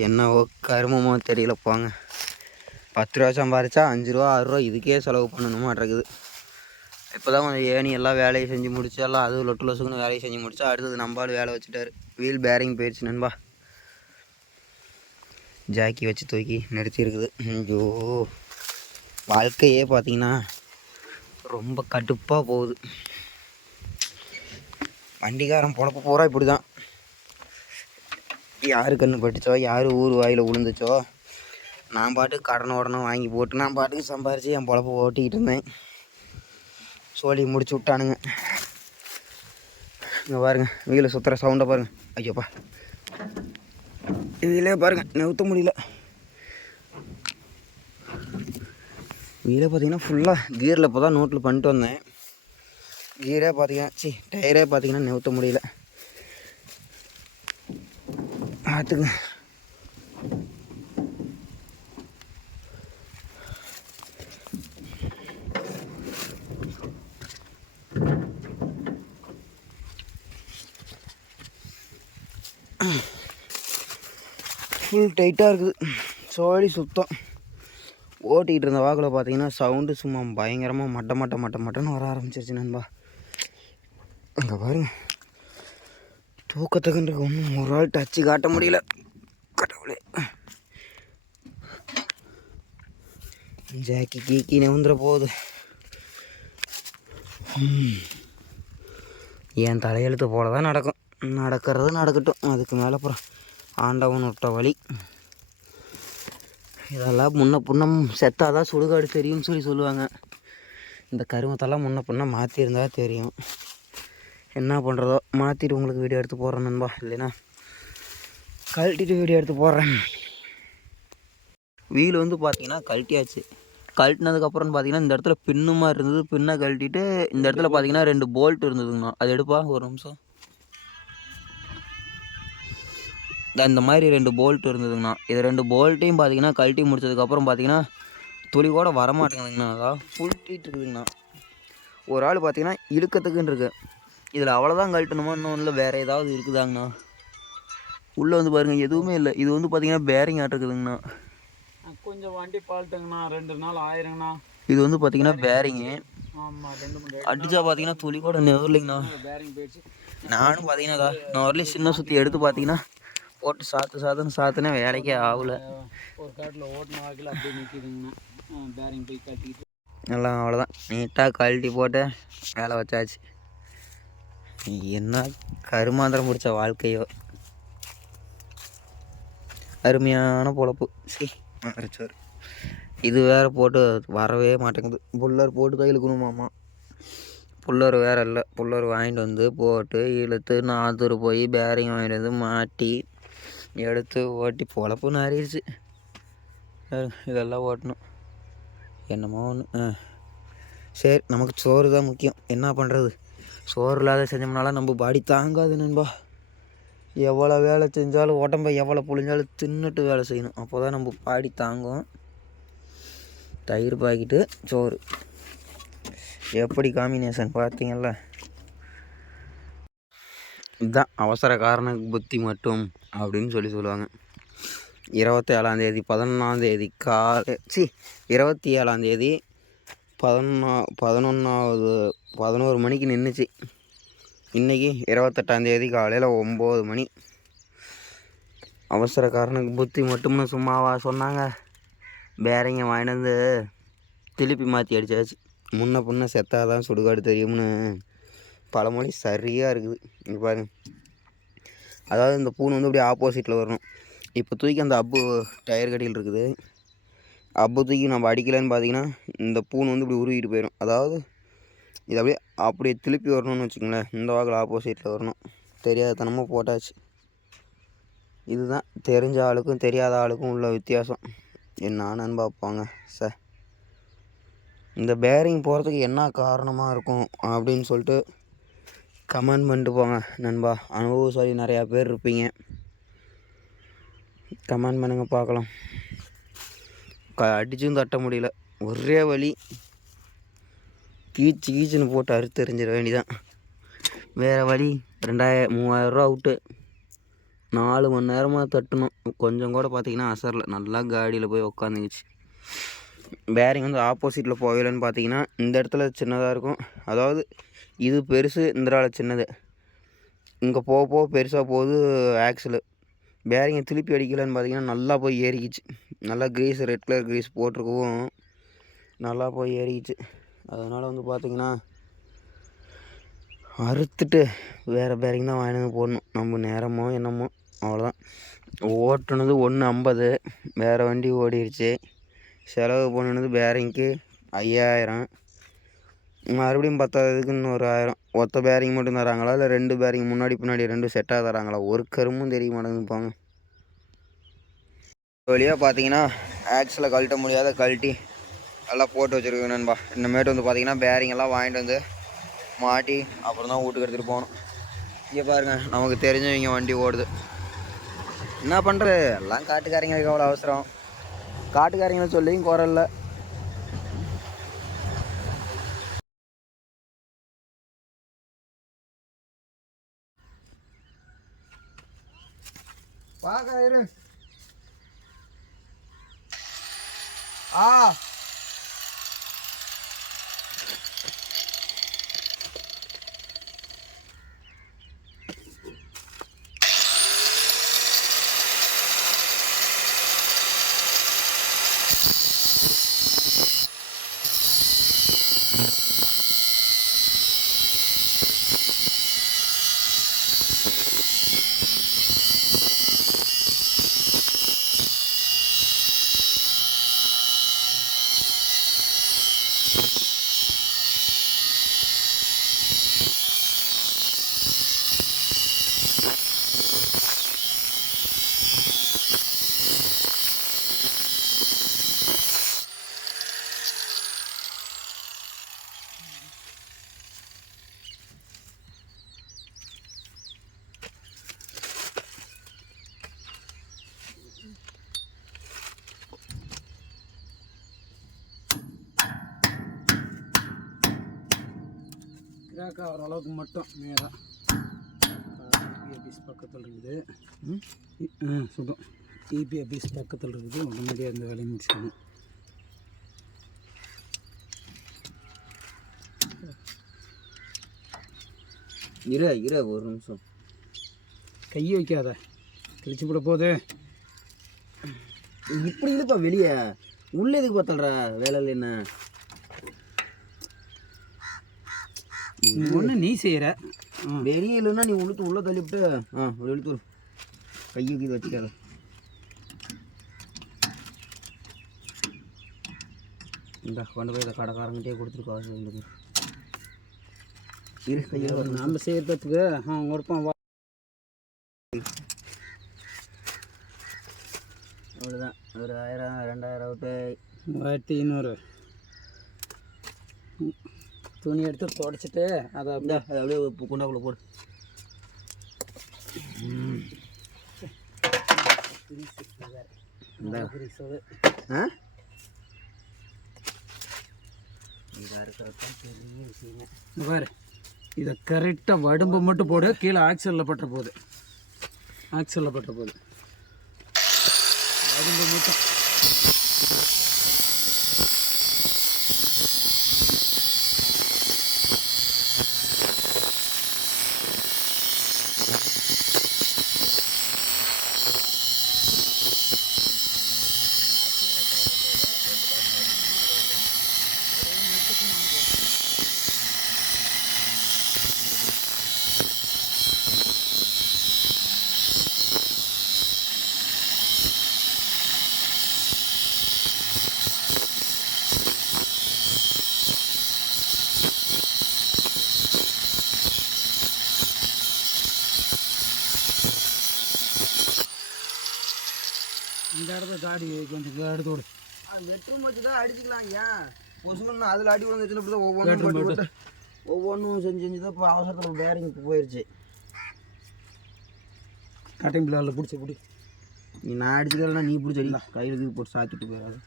என்னவோ கருமமோ தெரியல போங்க. பத்து ரூபா சம்பாரிச்சா அஞ்சு ரூபா ஆறு ரூபா இதுக்கே செலவு பண்ணணுமாட்டிருக்குது இப்போ தான் கொஞ்சம் ஏணி எல்லாம் வேலையை செஞ்சு முடிச்சு எல்லாம் அது லொட்டு லொசுக்குன்னு வேலையை செஞ்சு முடிச்சா அடுத்தது நம்பால் வேலை வச்சுட்டாரு. வீல் பேரிங் போயிடுச்சு நண்பா. ஜாக்கி வச்சு தூக்கி நிறுத்தியிருக்குது. ஐயோ. வாழ்க்கையே பார்த்தீங்கன்னா ரொம்ப கடுப்பாக போகுது. வண்டிக்காரன் பொழப்பு பூரா இப்படி தான் யார் கண்ணு பட்டுச்சோ யார் ஊர் வாயில் விழுந்துச்சோ நான் பாட்டுக்கு கடன் உடனே வாங்கி போட்டு நான் பாட்டுக்கு சம்பாரித்து என் பொழப்ப ஓட்டிக்கிட்டு இருந்தேன். சோழி முடிச்சு விட்டானுங்க. இங்கே பாருங்க வீலை சுற்றுற சவுண்டை பாருங்கள் ஐயோப்பா வீலே பாருங்க நிறுத்த முடியல. வீலே பார்த்தீங்கன்னா ஃபுல்லாக கீரில் இப்போ தான் நோட்டில் பண்ணிட்டு வந்தேன். கீரே பார்த்தீங்கன்னா சி டயரே பார்த்தீங்கன்னா நிறுத்த முடியல. பார்த்துங்க ஃபுல் டைட்டாக இருக்குது. சோழி சுத்தம். ஓட்டிகிட்டு இருந்த வாக்கில் பார்த்தீங்கன்னா சவுண்டு சும்மா பயங்கரமாக மட்ட மட்ட மட்ட மட்டன்னு வர ஆரம்பிச்சிருச்சு நண்பா. அங்கே பாருங்கள் தூக்கத்தை கண்டு ஒன்றும் ஒரு ஆள் டச்சு காட்ட முடியல. கடவுளே. ஜாக்கி கீக்கி நவுந்துட போகுது. என் தலையெழுத்து போல தான் நடக்கும். நடக்கிறது நடக்கட்டும். அதுக்கு மேலே அப்புறம் ஆண்டவன் விட்ட வழி. இதெல்லாம் முன்ன புண்ணம் செத்தாதான் சுடுகாடு தெரியும்னு சொல்லி சொல்லுவாங்க. இந்த கருமத்தெல்லாம் முன்ன புண்ணம் மாற்றிருந்தா தெரியும். என்ன பண்ணுறதோ மாற்றிட்டு உங்களுக்கு வீடியோ எடுத்து போடுறேன் நண்பா இல்லைன்னா கழட்டிட்டு வீடியோ எடுத்து போடுறேன். வீல் வந்து பார்த்தீங்கன்னா கழட்டியாச்சு. கழட்டினதுக்கப்புறம் பார்த்தீங்கன்னா இந்த இடத்துல பின்னு மாதிரி இருந்தது. பின்னை கழட்டிட்டு இந்த இடத்துல பார்த்தீங்கன்னா ரெண்டு போல்ட் இருந்ததுங்கண்ணா. அது எடுப்பா ஒரு நிமிஷம். இந்த- மாதிரி ரெண்டு போல்ட் இருந்ததுங்கண்ணா. இது ரெண்டு போல்ட்டையும் பார்த்தீங்கன்னா கழட்டி முடிச்சதுக்கப்புறம் பார்த்தீங்கன்னா துளி கூட வரமாட்டேங்குதுங்கண்ணா. அதான் ஃபுல்ட்டிட்டு இருக்குதுங்கண்ணா. ஒரு ஆள் பார்த்தீங்கன்னா இழுக்கத்துக்குன்னு இருக்குது இதில் அவ்வளோதான் கழட்டணுமா? இன்னும் இல்லை வேறு ஏதாவது இருக்குதாங்கண்ணா? உள்ளே வந்து பாருங்கள் எதுவுமே இல்லை. இது வந்து பார்த்தீங்கன்னா பேரிங் ஆட்டிருக்குதுங்கண்ணா கொஞ்சம் வண்டி பால்ட்டுங்கண்ணா. ரெண்டு நாள் ஆயிருங்கண்ணா. இது வந்து பார்த்தீங்கன்னா பேரிங்கு அடிச்சா பார்த்தீங்கன்னா துளி கூட நெவர்லிங்கண்ணா. போயிடுச்சு. நானும் பார்த்தீங்கன்னா வரலையும் சின்ன சுற்றி எடுத்து பார்த்தீங்கன்னா போட்டு சாத்து சாத்துன்னு சாத்துனே வேலைக்கே ஆகல. ஒரு காட்டில் ஓட்டின வாக்கில் அப்படியே நிற்கிதுங்கண்ணா பேரிங் போய் கட்டிக்கிட்டு. எல்லாம் அவ்வளோதான் நீட்டாக கழட்டி போட்டு வேலை வச்சாச்சு. என்ன கருமாந்திரம் பிடிச்ச வாழ்க்கையோ. அருமையான பொழப்பு. சரி மறைச்சார். இது வேற போட்டு வரவே மாட்டேங்குது. புல்லர் போட்டு தான் இழுக்கணுமாம்மா புல்லர் வேறு இல்லை. புல்லர் வாங்கிட்டு வந்து போட்டு இழுத்து நாத்தூர் போய் பேரிங் வாங்கிட்டு வந்து மாட்டி எடுத்து ஓட்டி பொழப்பு நாரிடுச்சு இதெல்லாம் ஓட்டணும். என்னமோ ஒன்று ஆ. சரி நமக்கு சோறு தான் முக்கியம். என்ன பண்ணுறது சோறு இல்லாத செஞ்சோம்னால நம்ம பாடி தாங்காது நண்பா. எவ்வளோ வேலை செஞ்சாலும் உடம்ப எவ்வளோ புழிஞ்சாலும் தின்னுட்டு வேலை செய்யணும். அப்போ தான் நம்ம பாடி தாங்கும். தயிர் பாக்கிட்டு சோறு. எப்படி காம்பினேஷன் பார்த்தீங்கல்ல? இதுதான் அவசர காரண புத்தி மட்டும் அப்படின்னு சொல்லி சொல்லுவாங்க. இருபத்தி ஏழாந்தேதி பதினொன்றாந்தேதி காலை சி இருபத்தி ஏழாந்தேதி பதினொன்னா பதினொன்றாவது பதினோரு மணிக்கு நின்றுச்சு இன்றைக்கி இருபத்தெட்டாந்தேதி காலையில் ஒம்பது மணி. அவசர புத்தி மட்டும்னு சும்மாவா சொன்னாங்க. பேரங்க வாங்கிட்டு வந்து திருப்பி மாற்றி அடிச்சாச்சு. முன்ன பின்ன செத்தாதான் சுடுகாடு தெரியும்னு பழமொழி சரியாக இருக்குது. இங்கே பாருங்க. அதாவது இந்த பூன் வந்து அப்படியே ஆப்போசிட்டில் வரணும். இப்போ தூக்கி அந்த அப்பு டயர் கடியில் இருக்குது. அப்போதைக்கு தூக்கி நம்ம அடிக்கலைன்னு பார்த்தீங்கன்னா இந்த பூன் வந்து இப்படி உருவிட்டு போயிடும் அதாவது இது அப்படியே அப்படியே திருப்பி வரணும்னு வச்சுக்கோங்களேன். இந்த வாக்கில் ஆப்போசிட்டில் வரணும். தெரியாதனமாக போட்டாச்சு. இதுதான் தெரிஞ்ச ஆளுக்கும் தெரியாத ஆளுக்கும் உள்ள வித்தியாசம். என்ன பார்ப்பாங்க சார் இந்த பேரிங் போகிறதுக்கு என்ன காரணமாக இருக்கும் அப்படின்னு சொல்லிட்டு கமெண்ட் பண்ணிட்டு போங்க நண்பா. அனுபவசாலி நிறையா பேர் இருப்பீங்க. கமெண்ட் பண்ணுங்கள் பார்க்கலாம். க அடிச்சும் தட்ட முடியல. ஒரே வழி கீச்சு கீச்சுன்னு போட்டு அறுத்து எறிஞ்சிட வேண்டிதான் வேறு வழி ரெண்டாயிரம் மூவாயிரரூவா அவுட்டு. நாலு மணி நேரமாக தட்டணும். கொஞ்சம் கூட பார்த்தீங்கன்னா அசரில். நல்லா காடியில் போய் உக்காந்துக்கிச்சு. பேரிங் வந்து ஆப்போசிட்டில் போகலன்னு பார்த்தீங்கன்னா இந்த இடத்துல சின்னதாக இருக்கும். அதாவது இது பெருசு இந்த சின்னது. இங்கே போக போக பெருசாக போகுது ஆக்சலு பேரிங்கை திருப்பி அடிக்கலன்னு பார்த்தீங்கன்னா நல்லா போய் ஏறிக்கிச்சு. நல்லா க்ரீஸ் ரெட் கலர் க்ரீஸ் போட்டிருக்கவும் நல்லா போய் ஏறிக்கிச்சு. அதனால் வந்து பார்த்தீங்கன்னா அறுத்துட்டு வேறு பேரிங் தான் வாங்கினது போடணும். நம்ம நேரமோ என்னமோ அவ்வளோதான் ஓட்டுனது ஒன்று ஐம்பது. வேறு வண்டி ஓடிடுச்சு செலவு பண்ணினது பேரிங்க்கு ஐயாயிரம். மறுபடியும் பத்தாததுக்கு இன்னொரு ஆயிரம். ஒத்த பேரிங் மட்டும் தராங்களா? இல்லை ரெண்டு பேரிங் முன்னாடி பின்னாடி ரெண்டும் செட்டாக தராங்களா? ஒரு கருமும் தெரிய மாட்டேங்குதுப்பாங்க வழியாக பார்த்தீங்கன்னா ஆக்ஸில் கழட்ட முடியாத கழட்டி நல்லா போட்டு வச்சுருக்கு நண்பா. இனிமேட்டு வந்து பார்த்தீங்கன்னா பேரிங் எல்லாம் வாங்கிட்டு வந்து மாட்டி அப்புறம் தான் வீட்டுக்கு எடுத்துகிட்டு போகணும். இங்கே பாருங்க நமக்கு தெரிஞ்சவங்க வண்டி ஓடுது. என்ன பண்ணுறது எல்லாம் காட்டுக்காரங்களுக்கு அவ்வளோ அவசரம். காட்டுக்காரங்களை சொல்லியும் குரல்ல பார்க்குறேன் ஆ. கிராக் ஆகிற அளவுக்கு மட்டும் நேராக ஆஃபீஸ் பக்கத்தில் இருக்குது ஆ சுகம் இபி பக்கத்தில் இருக்குது உடனடியாக இந்த வேலையை முடிச்சுக்கணும் இரு இரு ஒரு நிமிஷம் கையை வைக்காத கிழிச்சு போட போகுது இப்படி இருப்பா வெளியே உள்ளே எதுக்கு பார்த்தல்ற வேலையில் என்ன ஒன்று நீ செய்கிற வெளியே இல்லைன்னா நீ உளுத்து உள்ளே தள்ளிவிட்டு ஆ ஒரு எழுத்து கையுக்கு இது வச்சுக்காத. இந்த கொண்டு போய் இதை கடைக்காரங்கிட்டே கொடுத்துருக்கா இரு கையில் நம்ம செய்கிறதுக்கு கொடுப்பான் வா. அவ்வளோதான் ஒரு ஆயிரம் ரெண்டாயிரம் மூவாயிரத்தி ஐநூறு. துணி எடுத்து தொடச்சிட்டு அதை அப்படியே அதை அப்படியே உப்பு போடு. பாரு. இதை கரெக்டாக வடும்பு மட்டும் போடு. கீழே ஆக்சலில் பட்டுற போகுது. ஆக்சலில் பட்டுற போகுது. வடும்பு மட்டும் இந்த இடத்துல காடி கொஞ்சம் எடுத்து விடு. வெட்டும் வச்சு தான் அடிச்சுக்கலாம் ஏன் பொசுக்கணும் அதில் அடி விழுந்துச்சுன்னு இப்படி தான் ஒவ்வொன்றும் ஒவ்வொன்றும் செஞ்சு செஞ்சு தான் இப்போ அவசரத்தில் பேரிங் போயிடுச்சு கட்டிங் பிள்ளைல பிடிச்சி பிடி. நீ நான் அடிச்சுக்கலாம் நீ பிடிச்ச அடி. கையில் இது போட்டு சாத்திட்டு போயிடாது.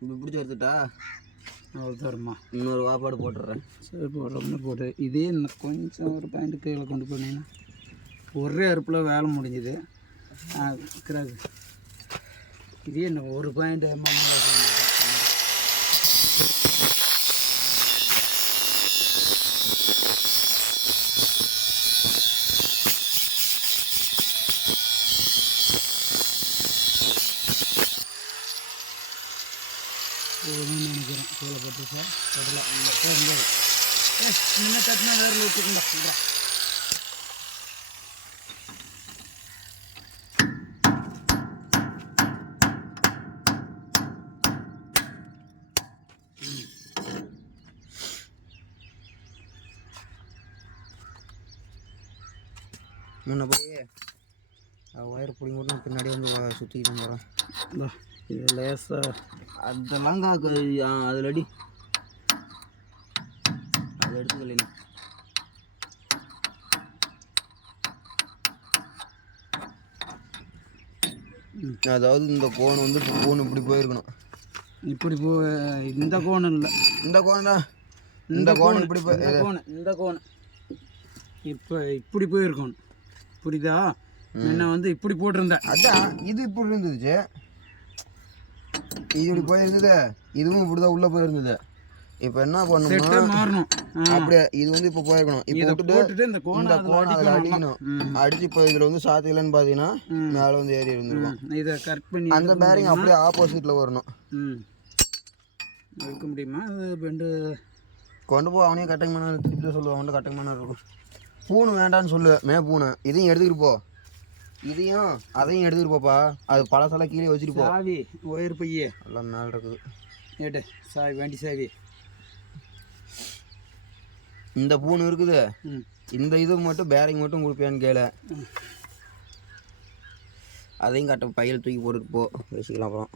இப்படி பிடிச்சி எடுத்துட்டா அவ்வளோதாருமா இன்னொரு வாப்பாடு போட்டுடுறேன் சரி போடுறோம்னு போட்டு இதே இன்னும் கொஞ்சம் ஒரு பாயிண்ட் கீழே கொண்டு போனீங்கன்னா ஒரே அறுப்பில் வேலை முடிஞ்சுது. கிராக். இதே இன்னும் ஒரு பாயிண்ட் போதும்னு நினைக்கிறேன் கீழே போட்டு சார் கடலை இருந்தது ஏ இன்னும் தட்டினா வேறு விட்டுக்குண்டா சொல்கிறா முன்ன போய் ஒயர் பிடிங்க விட்டு பின்னாடி வந்து சுற்றிக்கிட்டு வந்துடுறேன் இந்தா, இது லேசாக அதெல்லாம் அதில் அடி அதை எடுத்துக்கல அதாவது இந்த கோன் வந்து கோன் இப்படி போயிருக்கணும். இப்படி போ இந்த கோணம் இல்லை. இந்த கோன் தான் இந்த கோன் இப்படி போய் கோணம் இந்த கோணம் இப்போ இப்படி போயிருக்கணும். புரியுதா? முன்ன வந்து இப்படி போட்டிருந்தேன். அதான் இது இப்படி இருந்துச்சு. இது இப்படி போயிருந்தது. இதுவும் இப்படிதான் உள்ள போயிருந்தது. இப்போ என்ன ஆ, அப்படியே இது வந்து இப்போ போயிருக்கணும். இப்போ விட்டுட்டு இந்த கோணம் அதில் கோணம் அதில் அடிக்கணும். அடிச்சு இப்போ இதில் வந்து சாத்திக்கலன்னு பார்த்தீங்கன்னா. மேலே வந்து ஏறி இருந்திருக்கும். இதை கட் பண்ணி அந்த பேரிங் அப்படியே ஆப்போசிட்டில் வரணும். ம். எடுக்க முடியுமா? அது பெண்டு கொண்டு போ அவனையும் கட்டிங் பண்ண திருப்பி தான் சொல்லுவான். அவன்கிட்ட கட்டிங் பண்ண இருக்கும். பூணு வேண்டான்னு சொல்லு. மே பூனை. இதையும் எடுத்துக்கிட்டு போ. இதையும் அதையும் எடுத்துக்கிட்டு போப்பா. அது பழசெல்லாம் கீழே வச்சுட்டு போ. ஒயர் பையே. எல்லாம் மேலே இருக்குது. ஏட்டு சாவி வண்டி சாவி. இந்த பூணு இருக்குது. இந்த இது மட்டும் பேரிங் மட்டும் கொடுப்பியான்னு கேளு. அதையும் கட்ட பையில் தூக்கி போட்டுட்டு போ. வச்சுக்கலாம் அப்புறம்.